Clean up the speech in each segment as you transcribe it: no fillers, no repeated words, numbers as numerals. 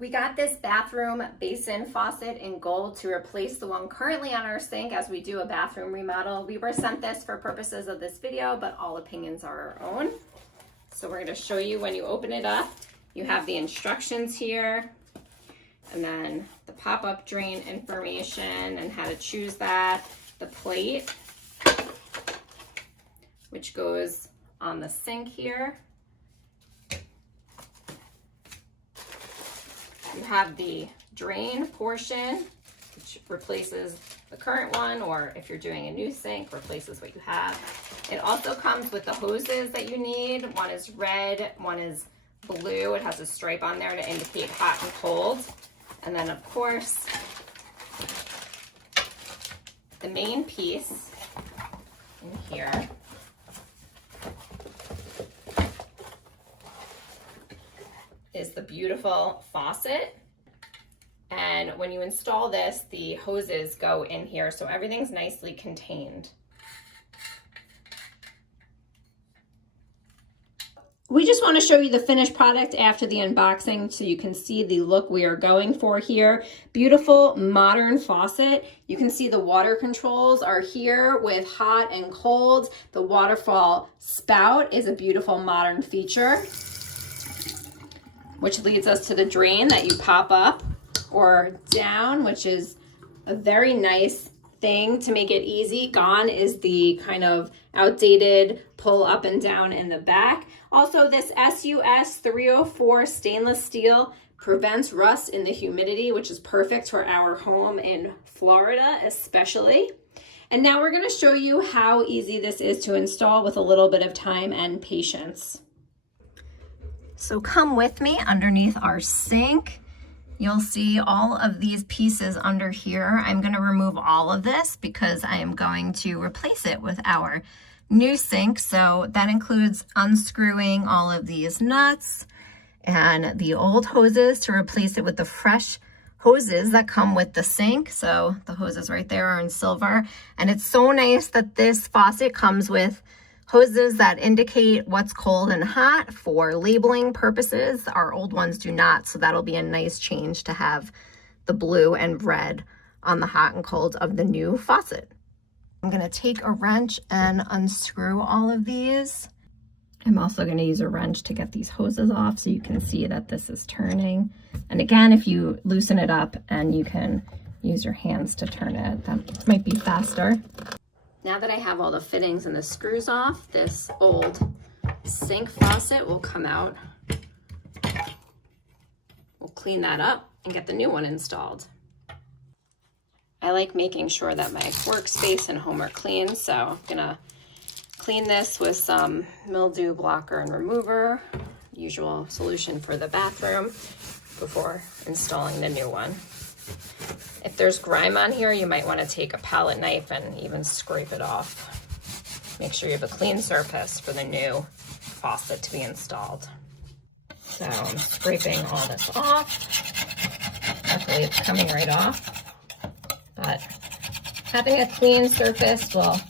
We got this bathroom basin faucet in gold to replace the one currently on our sink as we do a bathroom remodel. We were sent this for purposes of this video, but all opinions are our own. So we're gonna show you when you open it up. You have the instructions here, and then the pop-up drain information and how to choose that, the plate, which goes on the sink here. You have the drain portion, which replaces the current one, or if you're doing a new sink, replaces what you have. It also comes with the hoses that you need. One is red, one is blue. It has a stripe on there to indicate hot and cold. And then of course, the main piece in here is the beautiful faucet. And when you install this, the hoses go in here, so everything's nicely contained. We just want to show you the finished product after the unboxing so you can see the look we are going for here. Beautiful modern faucet. You can see the water controls are here with hot and cold. The waterfall spout is a beautiful modern feature, which leads us to the drain that you pop up or down, which is a very nice thing to make it easy. Gone is the kind of outdated pull up and down in the back. Also, this SUS 304 stainless steel prevents rust in the humidity, which is perfect for our home in Florida especially. And now we're going to show you how easy this is to install with a little bit of time and patience. So come with me underneath our sink. You'll see all of these pieces under here. I'm going to remove all of this because I am going to replace it with our new sink. So that includes unscrewing all of these nuts and the old hoses to replace it with the fresh hoses that come with the sink. So the hoses right there are in silver. And it's so nice that this faucet comes with hoses that indicate what's cold and hot for labeling purposes. Our old ones do not, so that'll be a nice change to have the blue and red on the hot and cold of the new faucet. I'm gonna take a wrench and unscrew all of these. I'm also gonna use a wrench to get these hoses off so you can see that this is turning. And again, if you loosen it up and you can use your hands to turn it, that might be faster. Now that I have all the fittings and the screws off, this old sink faucet will come out. We'll clean that up and get the new one installed. I like making sure that my workspace and home are clean, so I'm gonna clean this with some mildew blocker and remover, usual solution for the bathroom, before installing the new one. If there's grime on here, you might want to take a palette knife and even scrape it off. Make sure you have a clean surface for the new faucet to be installed. So I'm scraping all this off. Luckily it's coming right off, but having a clean surface will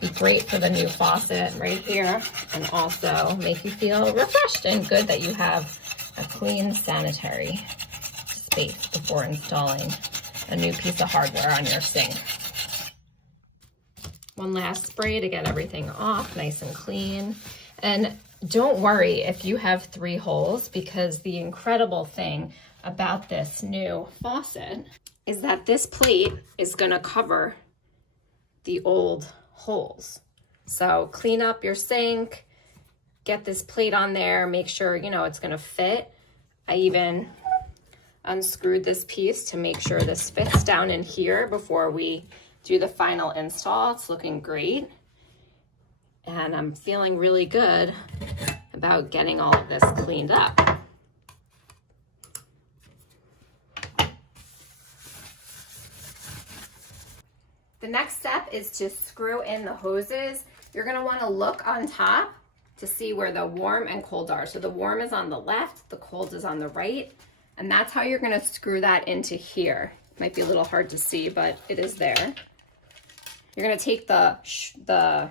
be great for the new faucet right here, and also make you feel refreshed and good that you have a clean sanitary space before installing a new piece of hardware on your sink. One last spray to get everything off nice and clean. And don't worry if you have 3 holes, because the incredible thing about this new faucet is that this plate is going to cover the old holes. So clean up your sink, get this plate on there, make sure you know it's going to fit. I even unscrewed this piece to make sure this fits down in here before we do the final install. It's looking great. And I'm feeling really good about getting all of this cleaned up. The next step is to screw in the hoses. You're gonna wanna look on top to see where the warm and cold are. So the warm is on the left, the cold is on the right. And that's how you're gonna screw that into here. Might be a little hard to see, but it is there. You're gonna take the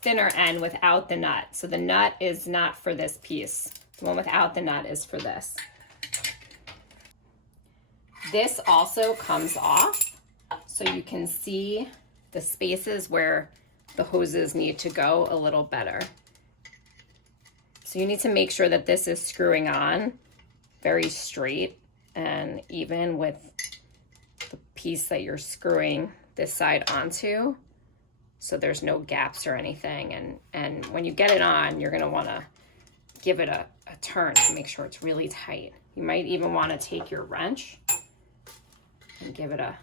thinner end without the nut. So the nut is not for this piece. The one without the nut is for this. This also comes off, so you can see the spaces where the hoses need to go a little better. So you need to make sure that this is screwing on very straight and even with the piece that you're screwing this side onto, so there's no gaps or anything. And when you get it on, you're gonna wanna give it a turn to make sure it's really tight. You might even wanna take your wrench and give it a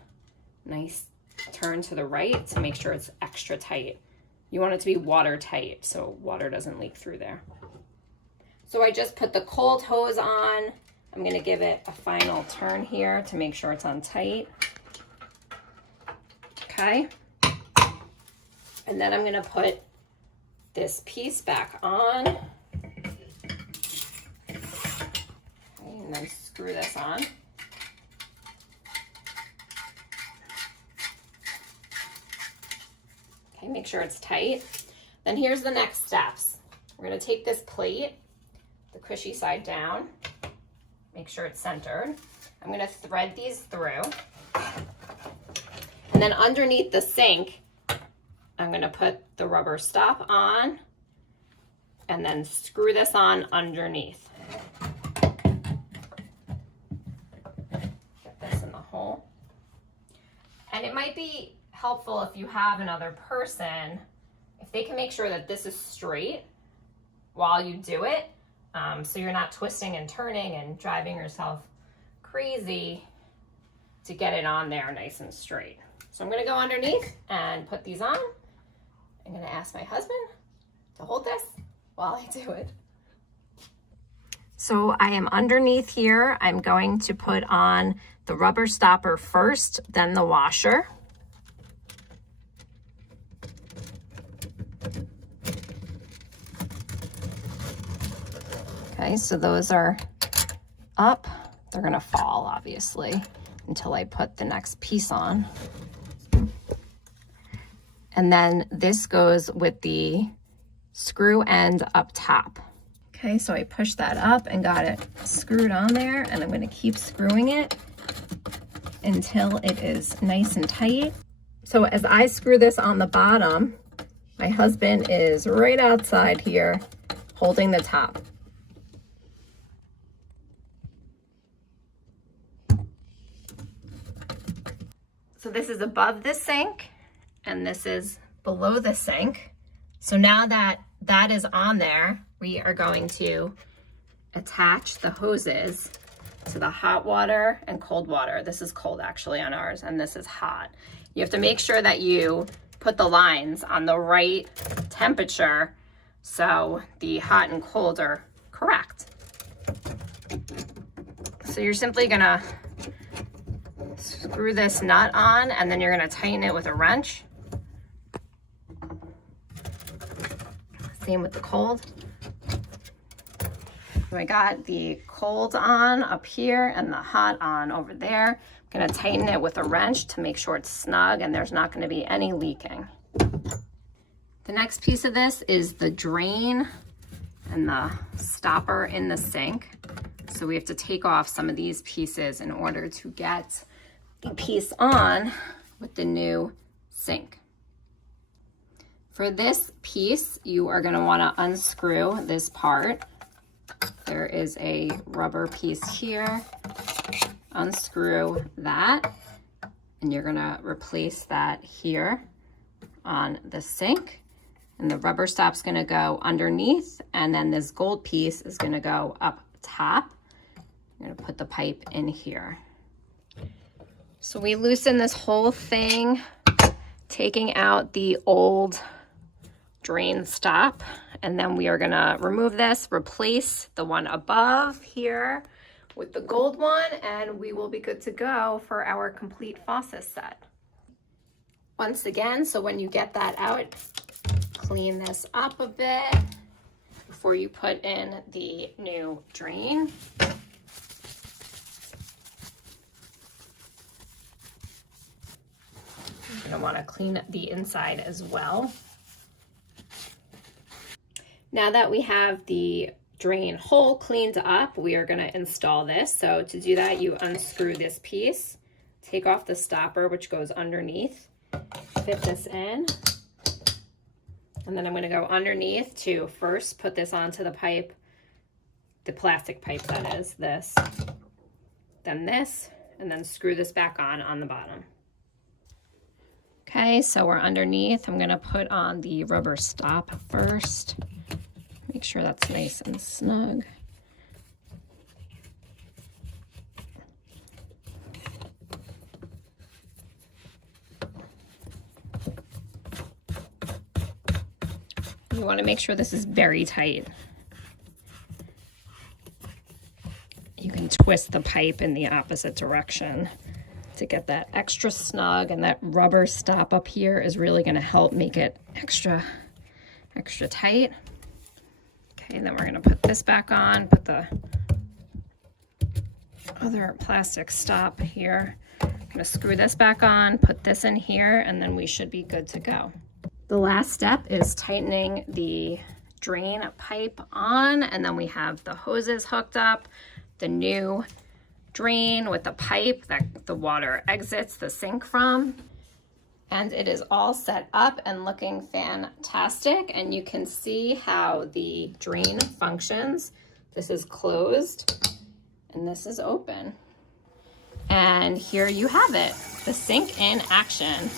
nice turn to the right to make sure it's extra tight. You want it to be watertight so water doesn't leak through there. So I just put the cold hose on. I'm gonna give it a final turn here to make sure it's on tight. Okay. And then I'm gonna put this piece back on. Okay, and then screw this on. Okay, make sure it's tight. Then here's the next steps. We're gonna take this plate, the cushy side down, make sure it's centered. I'm gonna thread these through. And then underneath the sink, I'm gonna put the rubber stop on and then screw this on underneath. Get this in the hole. And it might be helpful if you have another person, if they can make sure that this is straight while you do it, so you're not twisting and turning and driving yourself crazy to get it on there nice and straight. So I'm gonna go underneath and put these on. I'm gonna ask my husband to hold this while I do it. So I am underneath here. I'm going to put on the rubber stopper first, then the washer. Okay, so those are up. They're gonna fall, obviously, until I put the next piece on. And then this goes with the screw end up top. Okay, so I pushed that up and got it screwed on there, and I'm gonna keep screwing it until it is nice and tight. So as I screw this on the bottom, my husband is right outside here holding the top. So this is above the sink and this is below the sink. So now that that is on there, we are going to attach the hoses to the hot water and cold water. This is cold actually on ours, and this is hot. You have to make sure that you put the lines on the right temperature so the hot and cold are correct. So you're simply gonna screw this nut on, and then you're gonna tighten it with a wrench. Same with the cold. So I got the cold on up here and the hot on over there. I'm gonna tighten it with a wrench to make sure it's snug and there's not gonna be any leaking. The next piece of this is the drain and the stopper in the sink. So we have to take off some of these pieces in order to get the piece on with the new sink. For this piece, you are gonna wanna unscrew this part. There is a rubber piece here. Unscrew that, and you're gonna replace that here on the sink. And the rubber stop's gonna go underneath, and then this gold piece is gonna go up top. I'm gonna put the pipe in here. So we loosen this whole thing, taking out the old drain stop, and then we are gonna remove this, replace the one above here with the gold one, and we will be good to go for our complete faucet set. Once again, so when you get that out, clean this up a bit before you put in the new drain. You're gonna wanna clean the inside as well. Now that we have the drain hole cleaned up, we are going to install this. So to do that, you unscrew this piece, take off the stopper, which goes underneath, fit this in, and then I'm going to go underneath to first put this onto the pipe, the plastic pipe that is, this, then this, and then screw this back on the bottom. Okay, so we're underneath. I'm going to put on the rubber stop first. Make sure that's nice and snug. You want to make sure this is very tight. You can twist the pipe in the opposite direction to get that extra snug, and that rubber stop up here is really going to help make it extra tight. Okay, then we're going to put this back on, put the other plastic stop here. I'm going to screw this back on, put this in here, and then we should be good to go. The last step is tightening the drain pipe on, and then we have the hoses hooked up, the new drain with the pipe that the water exits the sink from, and it is all set up and looking fantastic. And you can see how the drain functions. This is closed and this is open, and here you have it, the sink in action.